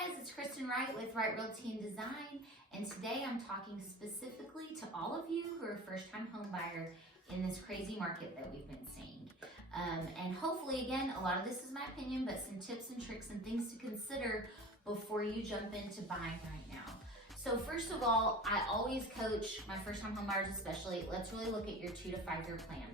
guys, it's Kristen Wright with Wright Realty and Design, and today I'm talking specifically to all of you who are first-time home buyer in this crazy market that we've been seeing. And hopefully, again, a lot of this is my opinion, but some tips and tricks and things to consider before you jump into buying right now. So first of all, I always coach my first-time home buyers especially, let's really look at your 2 to 5 year plan.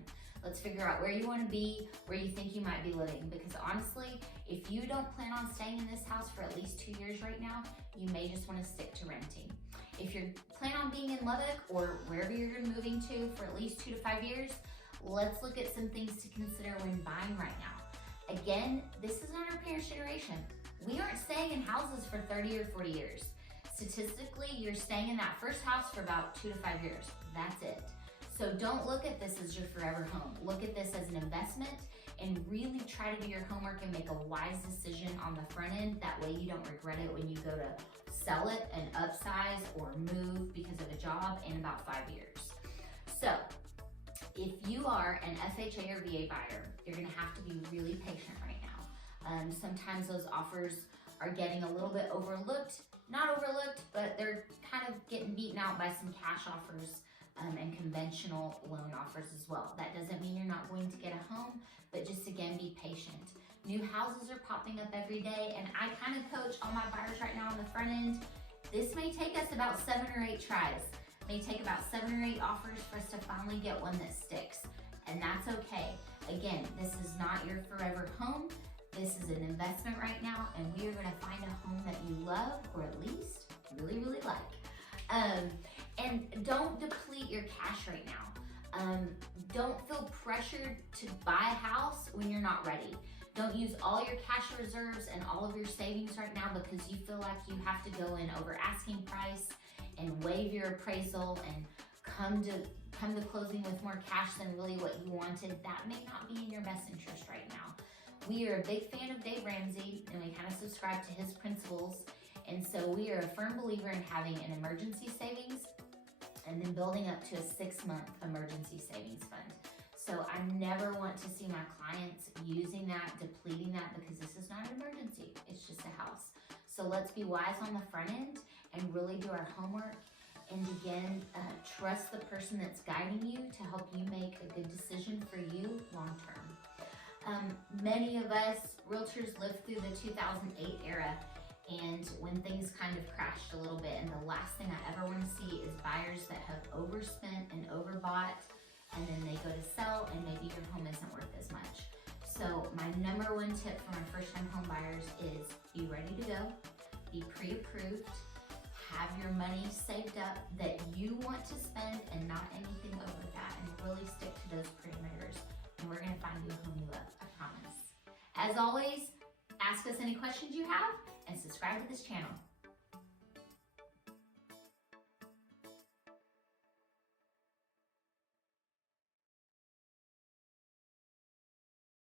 Let's figure out where you want to be, where you think you might be living. Because honestly, if you don't plan on staying in this house for at least 2 years right now, you may just want to stick to renting. If you're planning on being in Lubbock or wherever you're moving to for at least 2 to 5 years, let's look at some things to consider when buying right now. Again, this is not our parents' generation. We aren't staying in houses for 30 or 40 years. Statistically, you're staying in that first house for about 2 to 5 years. That's it. So don't look at this as your forever home. Look at this as an investment and really try to do your homework and make a wise decision on the front end. That way you don't regret it when you go to sell it and upsize or move because of a job in about 5 years. So if you are an FHA or VA buyer, you're gonna have to be really patient right now. Sometimes those offers are getting a little bit overlooked, not overlooked, but they're kind of getting beaten out by some cash offers and conventional loan offers as well. That doesn't mean you're not going to get a home, but just again, be patient. New houses are popping up every day, and I kind of coach all my buyers right now on the front end. This may take us about 7 or 8 tries. It may take about 7 or 8 offers for us to finally get one that sticks, and that's okay. Again, this is not your forever home. This is an investment right now, and we are gonna find a home that you love, or at least really, really like. And don't deplete your cash right now. Don't feel pressured to buy a house when you're not ready. Don't use all your cash reserves and all of your savings right now because you feel like you have to go in over asking price and waive your appraisal and come to closing with more cash than really what you wanted. That may not be in your best interest right now. We are a big fan of Dave Ramsey, and we kind of subscribe to his principles. And so we are a firm believer in having an emergency savings and then building up to a 6-month emergency savings fund. So I never want to see my clients using that, depleting that, because this is not an emergency, it's just a house. So let's be wise on the front end and really do our homework. And again, trust the person that's guiding you to help you make a good decision for you long term. Many of us realtors lived through the 2008 era, and when things kind of crashed a little bit, and the last thing I ever want to see is buyers that have overspent and overbought, and then they go to sell and maybe your home isn't worth as much. So my number one tip for my first-time home buyers is be ready to go, be pre-approved, have your money saved up that you want to spend and not anything over that, and really stick to those parameters. And we're gonna find you a home you love, I promise. As always, ask us any questions you have and subscribe to this channel.